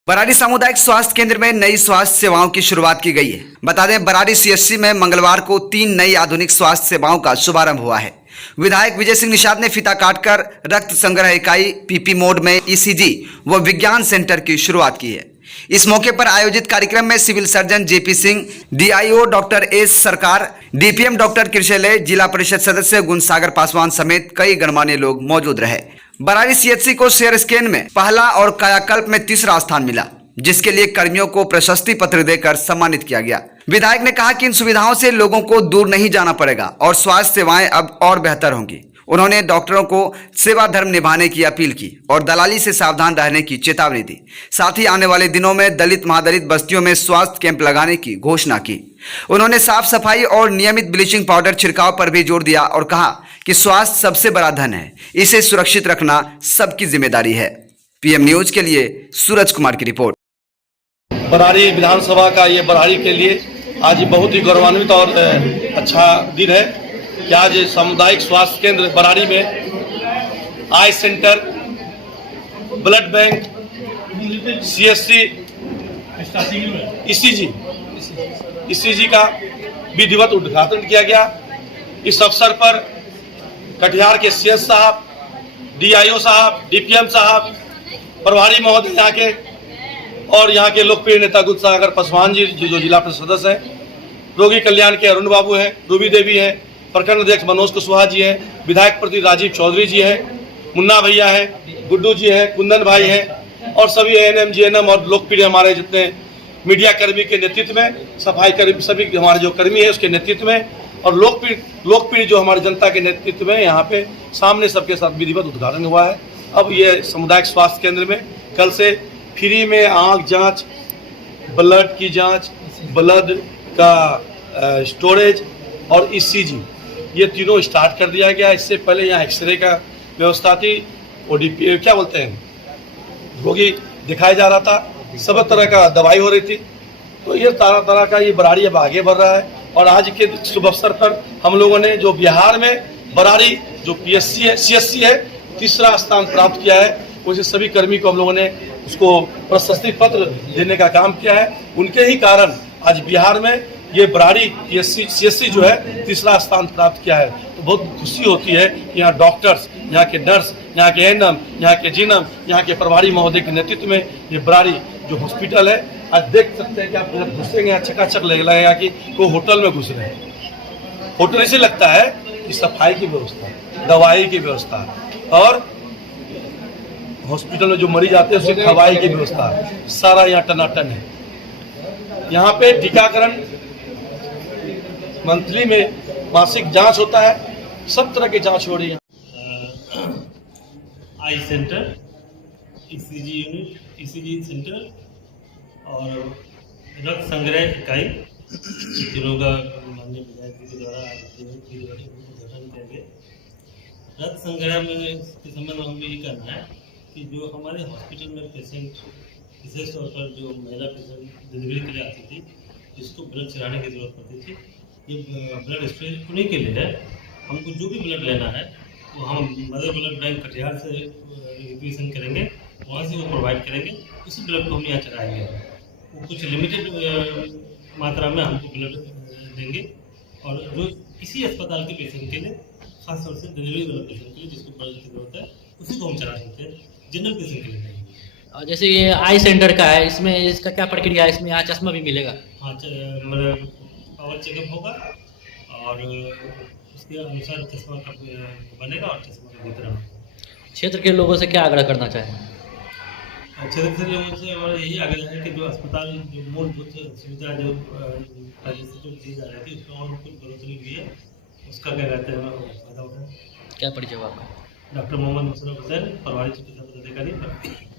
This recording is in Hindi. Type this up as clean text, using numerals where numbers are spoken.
बरारी सामुदायिक स्वास्थ्य केंद्र में नई स्वास्थ्य सेवाओं की शुरुआत की गई है। बता दें, बरारी सीएचसी में मंगलवार को 3 नई आधुनिक स्वास्थ्य सेवाओं का शुभारंभ हुआ है। विधायक विजय सिंह निषाद ने फीता काटकर रक्त संग्रह इकाई, पीपी मोड में ईसीजी व विज्ञान सेंटर की शुरुआत की है। इस मौके पर आयोजित कार्यक्रम में civil surgeon JP Singh, DIO doctor S सरकार, डीपीएम डॉक्टर कृषैले, जिला परिषद सदस्य गुणसागर पासवान समेत कई गणमान्य लोग मौजूद रहे। बरारी सीएचसी को शेयर स्कैन में पहला और कायाकल्प में तीसरा स्थान मिला, जिसके लिए कर्मियों को प्रशस्ति पत्र देकर सम्मानित किया गया। विधायक ने कहा कि इन सुविधाओं से लोगों को दूर नहीं जाना पड़ेगा और स्वास्थ्य सेवाएं अब और बेहतर होंगी। उन्होंने डॉक्टरों को सेवा धर्म निभाने की अपील की और दलाली से सावधान रहने की चेतावनी दी। साथ ही आने वाले दिनों में दलित महादलित बस्तियों में स्वास्थ्य कैंप लगाने की घोषणा की। उन्होंने साफ सफाई और नियमित ब्लीचिंग पाउडर छिड़काव पर भी जोर दिया और कहा कि स्वास्थ्य सबसे बड़ा धन है, इसे सुरक्षित रखना सबकी जिम्मेदारी है। पीएम न्यूज के लिए सूरज कुमार की रिपोर्ट। बरारी विधानसभा का ये बरारी के लिए आज बहुत ही गौरवान्वित और अच्छा दिन है कि आज सामुदायिक स्वास्थ्य केंद्र बरारी में आई centre, blood bank, CHC, ECG का विधिवत उद्घाटन किया गया। इस अवसर पर कटिहार के सीएस साहब, डीआईओ साहब, डीपीएम साहब, प्रभारी महोदय यहाँ के और यहाँ के लोकप्रिय नेता गुणसागर पासवान जी जो जिला परिषद सदस्य हैं, रोगी कल्याण के अरुण बाबू हैं, रूबी देवी हैं, प्रखंड अध्यक्ष मनोज कुशवाहा जी हैं, विधायक प्रति राजीव चौधरी जी हैं, मुन्ना भैया हैं, गुड्डू जी हैं, कुंदन भाई हैं और सभी एएनएम, जीएनएम और लोकप्रिय हमारे जितने मीडिया कर्मी के नेतृत्व में, सफाई कर्मी, सभी हमारे जो कर्मी है उसके नेतृत्व में और लोकप्रिय जो हमारी जनता के नेतृत्व में यहाँ पे सामने सबके साथ विधिवत उद्घाटन हुआ है। अब ये सामुदायिक स्वास्थ्य केंद्र में कल से फ्री में आँख जांच, ब्लड की जांच, ब्लड का स्टोरेज और ईसीजी ये तीनों स्टार्ट कर दिया गया। इससे पहले यहाँ एक्सरे का व्यवस्था थी, ओडीपी क्या बोलते हैं, रोगी दिखाया जा रहा था, सब तरह का दवाई हो रही थी। तो ये तरह का ये बरारी अब आगे बढ़ रहा है और आज के शुभ अवसर पर हम लोगों ने जो बिहार में बरारी जो पीएससी है, सीएचसी है, तीसरा स्थान प्राप्त किया है, उसे सभी कर्मी को हम लोगों ने उसको प्रशस्ति पत्र देने का काम किया है। उनके ही कारण आज बिहार में ये बरारी सीएचसी जो है तीसरा स्थान प्राप्त किया है। तो बहुत खुशी होती है कि यहाँ डॉक्टर्स, यहाँ के नर्स, यहाँ के एएनएम, यहाँ के जीएनएम, यहाँ के प्रभारी महोदय के नेतृत्व में ये बरारी जो हॉस्पिटल है, आज देख सकते हैं कि आप जब घुसेंगे यहाँ चकाचक लगेगा कि कोई होटल में घुस रहे हैं। होटल ऐसे लगता है कि सफाई की व्यवस्था, दवाई की व्यवस्था और हॉस्पिटल में जो मरीज आते हैं उसकी दवाई की व्यवस्था सारा यहाँ टनाटन है। यहाँ पे टीकाकरण, मंथली में मासिक जांच होता है, सब तरह की जांच हो रही है। आई centre, ECG unit, ECG centre और रक्त संग्रह इकाई, तीनों का माननीय विधायक जी के द्वारा उद्घाटन किया गया। रक्त संग्रह में के संबंध में हमें ये कहना है कि जो हमारे हॉस्पिटल में पेशेंट, विशेष तौर पर जो महिला पेशेंट डिलीवरी के लिए आती थी, जिसको ब्लड चढ़ाने की जरूरत पड़ती थी, ये ब्लड स्टोरेज उन्हीं के लिए है। हमको जो भी ब्लड लेना है वो हम मदर ब्लड बैंक कटिहार से रिक्वेशन करेंगे, वहाँ से वो प्रोवाइड करेंगे, उसी ब्लड को हम यहाँ चढ़ाएंगे। वो कुछ लिमिटेड मात्रा में हमको ब्लड देंगे और जो इसी अस्पताल के पेशेंट के लिए, खासतौर से डिलीवरी वाले पेशेंट के लिए जिसको ब्लड की जरूरत है, उसी को हम चढ़ा सकते हैं, जनरल पेशेंट के लिए नहीं। और जैसे ये आई सेंटर का है, इसमें इसका क्या प्रक्रिया है? इसमें यहाँ चश्मा भी मिलेगा? हाँ, मतलब पावर चेकअप होगा और उसके अनुसार चश्मा का बनेगा और चश्मा का वितरण। क्षेत्र के लोगों से क्या आग्रह करना चाहें? क्षेत्र के लोगों से हमारा यही आग्रह है कि जो अस्पताल जो मूलभूत सुविधा जो पहले से जो दी जा रही थी उसमें और कुछ बढ़ोतरी हुई है, उसका क्या कहते हैं फायदा उठाएं। क्या परिचय आपका? डॉक्टर मोहम्मद मुशर्रफ हुसैन, प्रभारी चिकित्सा पदाधिकारी।